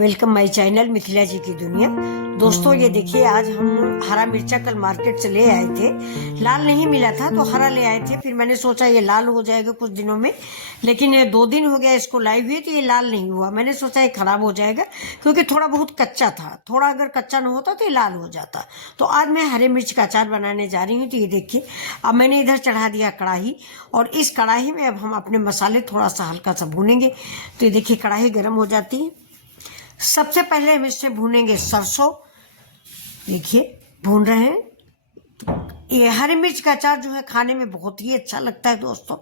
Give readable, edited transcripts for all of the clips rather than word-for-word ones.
Welcome my channel Mithila जी की दुनिया। दोस्तों ये देखिए, आज हम हरा मिर्चा कल मार्केट से ले आए थे। लाल नहीं मिला था तो हरा ले आए थे। फिर मैंने सोचा ये लाल हो जाएगा कुछ दिनों में, लेकिन ये 2 दिन हो गया इसको लाए हुए तो ये लाल नहीं हुआ। मैंने सोचा ये खराब हो जाएगा क्योंकि थोड़ा बहुत कच्चा था। थोड़ा अगर कच्चा न होता तो ये लाल हो जाता। तो आज मैं हरे मिर्च का अचार बनाने जा रही हूँ। तो ये देखिए, अब मैंने इधर चढ़ा दिया कढ़ाई, और इस कढ़ाई में अब हम अपने मसाले थोड़ा सा हल्का सा भूनेंगे। तो ये देखिए कढ़ाई गर्म हो जाती है। सबसे पहले हम इससे भूनेंगे सरसों। देखिए भून रहे हैं। ये हरी मिर्च का अचार जो है खाने में बहुत ही अच्छा लगता है दोस्तों।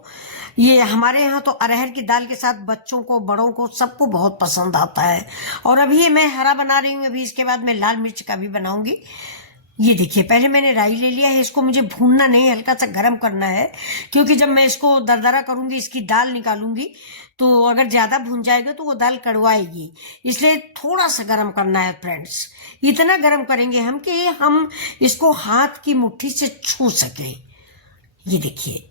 ये हमारे यहाँ तो अरहर की दाल के साथ बच्चों को, बड़ों को, सबको बहुत पसंद आता है। और अभी ये मैं हरा बना रही हूँ, अभी इसके बाद मैं लाल मिर्च का भी बनाऊंगी। ये देखिए, पहले मैंने राई ले लिया है। इसको मुझे भूनना नहीं, हल्का सा गर्म करना है, क्योंकि जब मैं इसको दरदरा करूंगी, इसकी दाल निकालूंगी, तो अगर ज़्यादा भून जाएगा तो वो दाल कड़वाएगी। इसलिए थोड़ा सा गर्म करना है फ्रेंड्स। इतना गर्म करेंगे हम कि हम इसको हाथ की मुट्ठी से छू सकें। ये देखिए,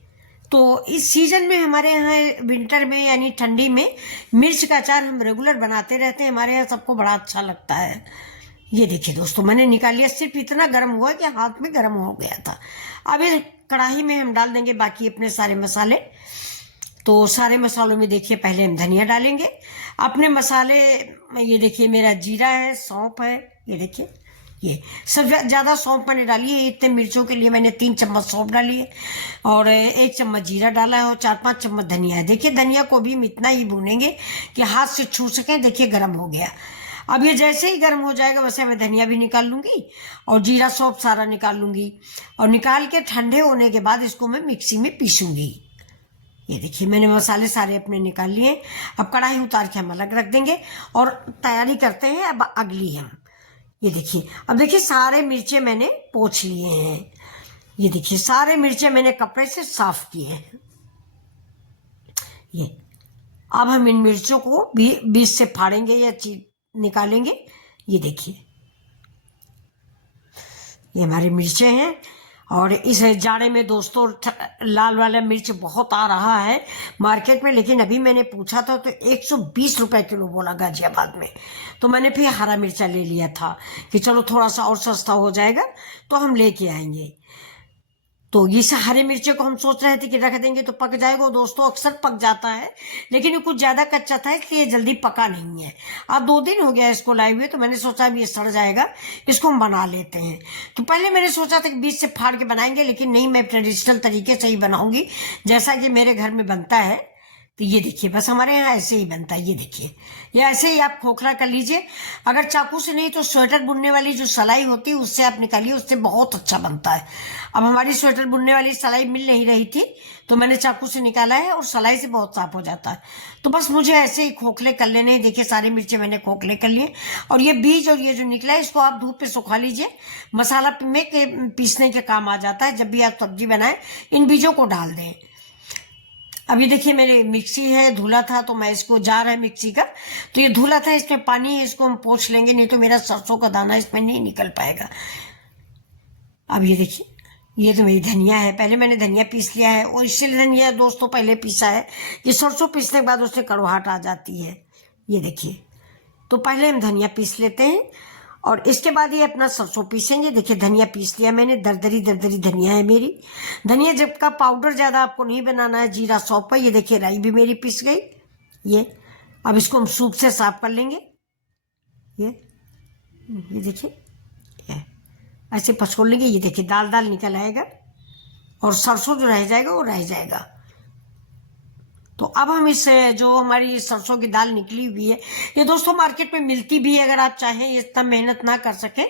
तो इस सीजन में हमारे यहाँ विंटर में यानी ठंडी में मिर्च का अचार हम रेगुलर बनाते रहते हैं। हमारे यहाँ सबको बड़ा अच्छा लगता है। ये देखिए दोस्तों, मैंने निकाल लिया। सिर्फ इतना गर्म हुआ कि हाथ में गर्म हो गया था। अब इस कढ़ाई में हम डाल देंगे बाकी अपने सारे मसाले। तो सारे मसालों में देखिए, पहले हम धनिया डालेंगे अपने मसाले। ये देखिए मेरा जीरा है, सौंफ है। ये देखिए, ये सब ज़्यादा सौंफ मैंने डाली है। इतने मिर्चों के लिए मैंने 3 चम्मच सौंफ डाली है, और 1 चम्मच जीरा डाला है, और 4-5 चम्मच धनिया है। देखिए धनिया को भी हम इतना ही भूनेंगे कि हाथ से छू सकें। देखिए गर्म हो गया। अब ये जैसे ही गर्म हो जाएगा वैसे मैं धनिया भी निकाल लूँगी, और जीरा सौंफ सारा निकाल लूँगी, और निकाल के ठंडे होने के बाद इसको मैं मिक्सी में पीसूँगी। ये देखिए, मैंने मसाले सारे अपने निकाल लिए। अब कढ़ाई उतार के हम अलग रख देंगे, और तैयारी करते हैं अब अगली हम। ये देखिए, अब देखिए सारे मिर्चे मैंने पोंछ लिए हैं। ये देखिए, सारे मिर्चे मैंने कपड़े से साफ किए हैं। ये अब हम इन मिर्चों को बीच से फाड़ेंगे या निकालेंगे। ये देखिए, ये हमारी मिर्चें हैं। और इस जाड़े में दोस्तों लाल वाला मिर्च बहुत आ रहा है मार्केट में, लेकिन अभी मैंने पूछा था तो 120 रुपए किलो बोला गाजियाबाद में। तो मैंने फिर हरा मिर्चा ले लिया था कि चलो थोड़ा सा और सस्ता हो जाएगा तो हम लेके आएंगे। तो ये हरे मिर्चे को हम सोच रहे थे कि रख देंगे तो पक जाएगा। दोस्तों अक्सर पक जाता है, लेकिन ये कुछ ज्यादा कच्चा था इसलिए जल्दी पका नहीं है। अब 2 दिन हो गया इसको लाए हुए, तो मैंने सोचा अब ये सड़ जाएगा, इसको हम बना लेते हैं। तो पहले मैंने सोचा था कि बीच से फाड़ के बनाएंगे, लेकिन नहीं, मैं ट्रेडिशनल तरीके से ही बनाऊंगी जैसा कि मेरे घर में बनता है। तो ये देखिए, बस हमारे यहाँ ऐसे ही बनता है। ये देखिए, ये ऐसे ही आप खोखला कर लीजिए। अगर चाकू से नहीं तो स्वेटर बुनने वाली जो सलाई होती है उससे आप निकालिए, उससे बहुत अच्छा बनता है। अब हमारी स्वेटर बुनने वाली सलाई मिल नहीं रही थी तो मैंने चाकू से निकाला है, और सलाई से बहुत साफ हो जाता है। तो बस मुझे ऐसे ही खोखले कर लेने हैं। देखिए सारे मिर्चे मैंने खोखले कर लिए, और ये बीज और ये जो निकला है इसको आप धूप पे सुखा लीजिए। मसाला में के पीसने के काम आ जाता है। जब भी आप सब्जी बनाएं इन बीजों को डाल दें। अभी देखिए, मेरे मिक्सी है, धुला था, तो मैं इसको जार है मिक्सी का, तो ये धुला था, इसमें पानी है, इसको हम पोंछ लेंगे, नहीं तो मेरा सरसों का दाना इसमें नहीं निकल पाएगा। अब ये देखिए, ये तो मेरी धनिया है। पहले मैंने धनिया पीस लिया है, और इसीलिए धनिया दोस्तों पहले पीसा है। ये सरसों पीसने के बाद उससे कड़वाहट आ जाती है। ये देखिए, तो पहले हम धनिया पीस लेते हैं, और इसके बाद ये अपना सरसों पीसेंगे। देखिए धनिया पीस लिया मैंने, दरदरी दरदरी धनिया है मेरी। धनिया जब का पाउडर ज़्यादा आपको नहीं बनाना है, जीरा सौंफ पर। ये देखिए राई भी मेरी पीस गई। ये अब इसको हम सूप से साफ कर लेंगे। ये देखिए, ऐसे पछोड़ लेंगे। ये देखिए दाल दाल निकल आएगा, और सरसों जो रह जाएगा वो रह जाएगा। तो अब हम इस जो हमारी सरसों की दाल निकली हुई है, ये दोस्तों मार्केट में मिलती भी है। अगर आप चाहें इतना मेहनत ना कर सके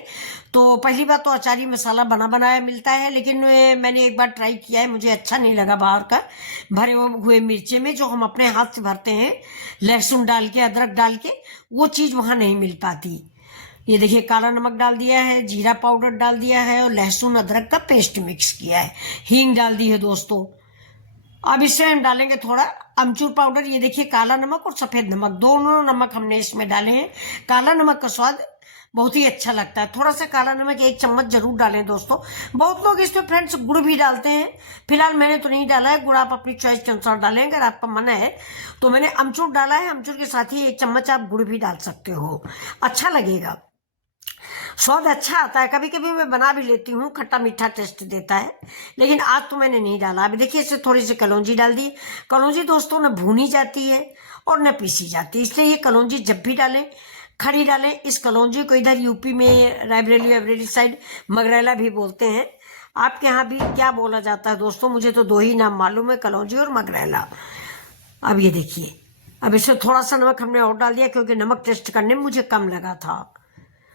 तो पहली बात तो अचारी मसाला बना बनाया मिलता है, लेकिन मैंने एक बार ट्राई किया है, मुझे अच्छा नहीं लगा बाहर का भरे हुए मिर्चे में। जो हम अपने हाथ से भरते हैं लहसुन डाल के, अदरक डाल के, वो चीज़ वहाँ नहीं मिल पाती। ये देखिए, काला नमक डाल दिया है, जीरा पाउडर डाल दिया है, और लहसुन अदरक का पेस्ट मिक्स किया है, हींग डाल दी है दोस्तों। अब इसमें हम डालेंगे थोड़ा अमचूर पाउडर। ये देखिए, काला नमक और सफ़ेद नमक, दोनों नमक हमने इसमें डाले हैं। काला नमक का स्वाद बहुत ही अच्छा लगता है। थोड़ा सा काला नमक 1 चम्मच जरूर डालें दोस्तों। बहुत लोग इसमें फ्रेंड्स गुड़ भी डालते हैं, फिलहाल मैंने तो नहीं डाला है। गुड़ आप अपनी चॉइस के अनुसार डालें, अगर आपका मन है तो। मैंने अमचूर डाला है, अमचूर के साथ ही 1 चम्मच आप गुड़ भी डाल सकते हो, अच्छा लगेगा, स्वाद अच्छा आता है। कभी कभी मैं बना भी लेती हूँ, खट्टा मीठा टेस्ट देता है, लेकिन आज तो मैंने नहीं डाला। अभी देखिए इससे थोड़ी सी कलौंजी डाल दी। कलौंजी दोस्तों न भूनी जाती है और न पीसी जाती है, इसलिए ये कलौंजी जब भी डालें खड़ी डालें। इस कलौंजी को इधर यूपी में रायबरेली वायबरेली साइड मगरेला भी बोलते हैं। आपके यहाँ भी क्या बोला जाता है दोस्तों? मुझे तो 2 ही नाम मालूम है, कलौंजी और मगरेला। अब ये देखिए, अब इसमें थोड़ा सा नमक हमने और डाल दिया, क्योंकि नमक टेस्ट करने में मुझे कम लगा था।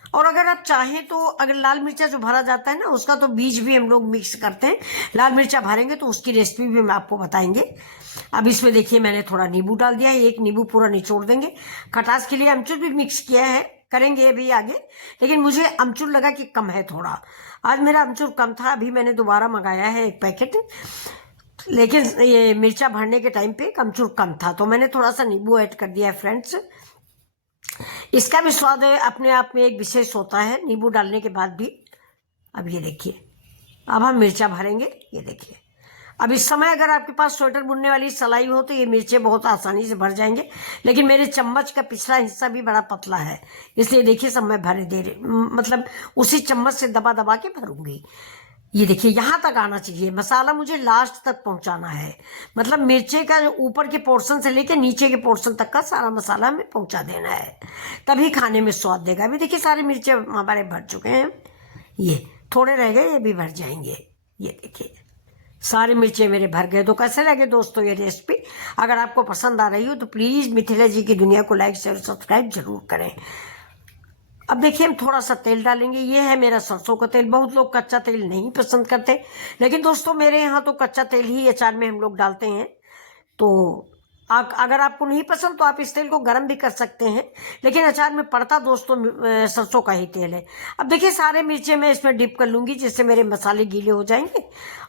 और अगर आप चाहें तो अगर लाल मिर्चा जो भरा जाता है ना, उसका तो बीज भी हम लोग मिक्स करते हैं। लाल मिर्चा भरेंगे तो उसकी रेसिपी भी मैं आपको बताएंगे। अब इसमें देखिए मैंने थोड़ा नींबू डाल दिया है, 1 नींबू पूरा निचोड़ देंगे। खटास के लिए अमचूर भी मिक्स किया है, करेंगे अभी आगे, लेकिन मुझे अमचूर लगा कि कम है थोड़ा। आज मेरा अमचूर कम था, अभी मैंने दोबारा मंगाया है 1 पैकेट, लेकिन ये मिर्चा भरने के टाइम पे अमचूर कम था, तो मैंने थोड़ा सा नींबू ऐड कर दिया है फ्रेंड्स। इसका भी स्वाद अपने आप में एक विशेष होता है नींबू डालने के बाद भी। अब ये देखिए, अब हम मिर्चा भरेंगे। ये देखिए, अब इस समय अगर आपके पास स्वेटर बुनने वाली सलाई हो तो ये मिर्चे बहुत आसानी से भर जाएंगे, लेकिन मेरे चम्मच का पिछला हिस्सा भी बड़ा पतला है, इसलिए देखिए सब मैं भरे दे रही, मतलब उसी चम्मच से दबा दबा के भरूंगी। ये देखिए यहाँ तक आना चाहिए मसाला, मुझे लास्ट तक पहुंचाना है। मतलब मिर्चे का जो ऊपर के पोर्शन से लेके नीचे के पोर्शन तक का सारा मसाला हमें पहुंचा देना है, तभी खाने में स्वाद देगा। अभी देखिए सारे मिर्चे हमारे भर चुके हैं, ये थोड़े रह गए, ये भी भर जाएंगे। ये देखिए सारे मिर्चे मेरे भर गए। तो कैसे लगे दोस्तों ये रेसिपी? अगर आपको पसंद आ रही हो तो प्लीज़ मिथिला जी की दुनिया को लाइक शेयर सब्सक्राइब जरूर करें। अब देखिए हम थोड़ा सा तेल डालेंगे, ये है मेरा सरसों का तेल। बहुत लोग कच्चा तेल नहीं पसंद करते, लेकिन दोस्तों मेरे यहाँ तो कच्चा तेल ही अचार में हम लोग डालते हैं। तो अगर आपको नहीं पसंद तो आप इस तेल को गर्म भी कर सकते हैं, लेकिन अचार में पड़ता दोस्तों सरसों का ही तेल है। अब देखिए सारे मिर्चे मैं इसमें डिप कर लूँगी, जिससे मेरे मसाले गीले हो जाएंगे,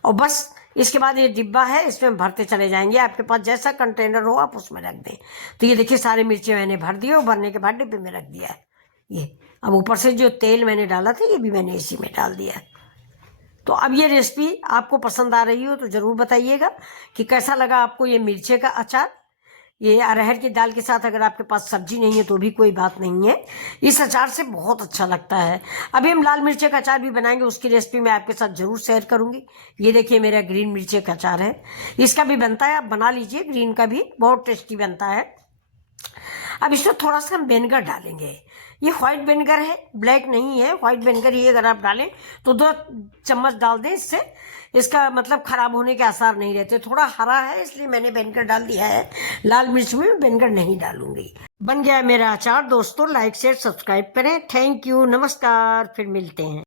और बस इसके बाद ये डिब्बा है इसमें भरते चले जाएंगे। आपके पास जैसा कंटेनर हो आप उसमें रख दें। तो ये देखिए सारे मिर्चे मैंने भर दिए और भरने के बाद डिब्बे में रख दिया है। ये अब ऊपर से जो तेल मैंने डाला था ये भी मैंने इसी में डाल दिया। तो अब ये रेसिपी आपको पसंद आ रही हो तो ज़रूर बताइएगा कि कैसा लगा आपको ये मिर्चे का अचार। ये अरहर की दाल के साथ अगर आपके पास सब्जी नहीं है तो भी कोई बात नहीं है, इस अचार से बहुत अच्छा लगता है। अभी हम लाल मिर्चे का अचार भी बनाएंगे, उसकी रेसिपी मैं आपके साथ ज़रूर शेयर करूंगी। ये देखिए मेरा ग्रीन मिर्चे का अचार है, इसका भी बनता है, आप बना लीजिए, ग्रीन का भी बहुत टेस्टी बनता है। अब इसमें थोड़ा सा हम विनेगर डालेंगे, ये व्हाइट विनेगर है, ब्लैक नहीं है, व्हाइट विनेगर ही अगर आप डालें तो 2 चम्मच डाल दें, इससे इसका मतलब खराब होने के आसार नहीं रहते। थोड़ा हरा है इसलिए मैंने विनेगर डाल दिया है, लाल मिर्च में विनेगर नहीं डालूंगी। बन गया है मेरा अचार दोस्तों, लाइक शेयर सब्सक्राइब करें। थैंक यू, नमस्कार, फिर मिलते हैं।